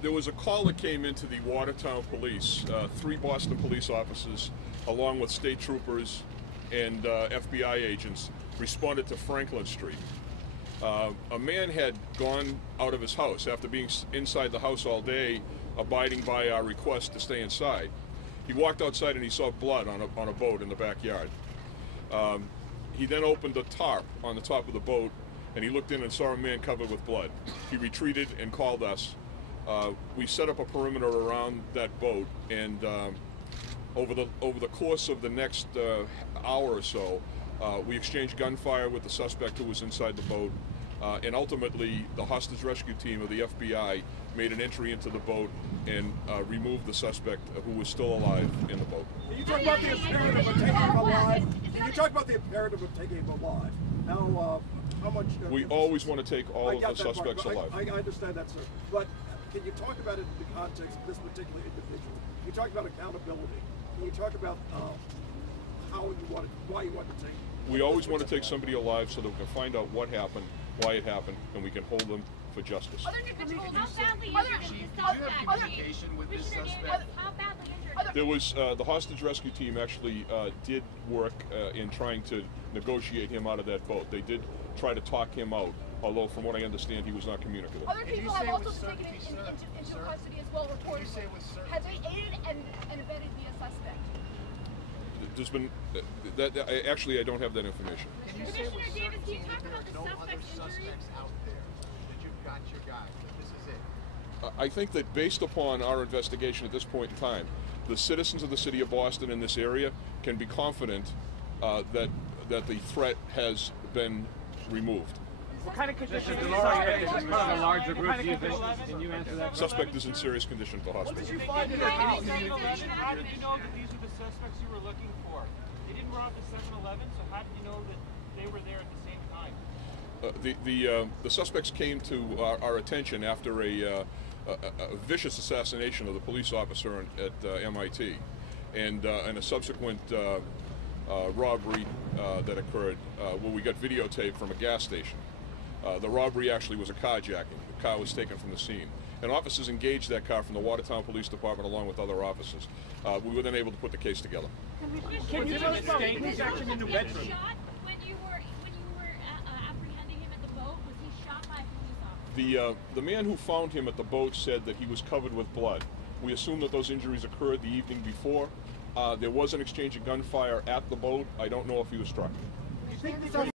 There was a call that came into the Watertown Police. 3 Boston police officers, along with state troopers and FBI agents, responded to Franklin Street. A man had gone out of his house after being inside the house all day, abiding by our request to stay inside. He walked outside and he saw blood on a boat in the backyard. He then opened a tarp on the top of the boat, and he looked in and saw a man covered with blood. He retreated and called us. We set up a perimeter around that boat, and over the course of the next hour or so, we exchanged gunfire with the suspect who was inside the boat, and ultimately the hostage rescue team of the FBI made an entry into the boat and removed the suspect who was still alive in the boat. Can you talk about the imperative of taking him alive? Can you talk about the imperative of taking him alive? Now, how much... we always want to take all of the suspects alive. I understand that, sir. But can you talk about it in the context of this particular individual? Can you talk about accountability? Can you talk about why you want to take? We always want to take somebody alive so that we can find out what happened, why it happened, and we can hold them for justice. Other individuals, how badly injured is this suspect? Communication with this suspect? How badly injured? There was the hostage rescue team actually did work in trying to negotiate him out of that boat. They did try to talk him out, although from what I understand he was not communicative. Other people have also been taken into custody as well, reportedly. Have they aided and abetted via suspect? There's been actually I don't have that information. Commissioner Davis, can you talk about the no other suspect's injuries? suspects out there that you've got your guy. This is it. I think that based upon our investigation at this point in time, the citizens of the city of Boston in this area can be confident that the threat has been removed. What kind of condition is this suspect? Is this part of a larger group? Do you think? Can you answer that? Suspect is in serious condition at the hospital. What did you find in the house? How did you know that these were the suspects you were looking for? They didn't rob the 7-Eleven, so how did you know that they were there at the same time? The suspects came to our attention after a vicious assassination of the police officer at MIT, and a subsequent robbery that occurred where we got videotape from a gas station. The robbery actually was a carjacking. The car was taken from the scene. And officers engaged that car from the Watertown Police Department along with other officers. We were then able to put the case together. Can you tell us about his action in New Bedford? Was he shot when you were apprehending him at the boat? Was he shot by a police officer? The man who found him at the boat said that he was covered with blood. We assume that those injuries occurred the evening before. There was an exchange of gunfire at the boat. I don't know if he was struck. Do you think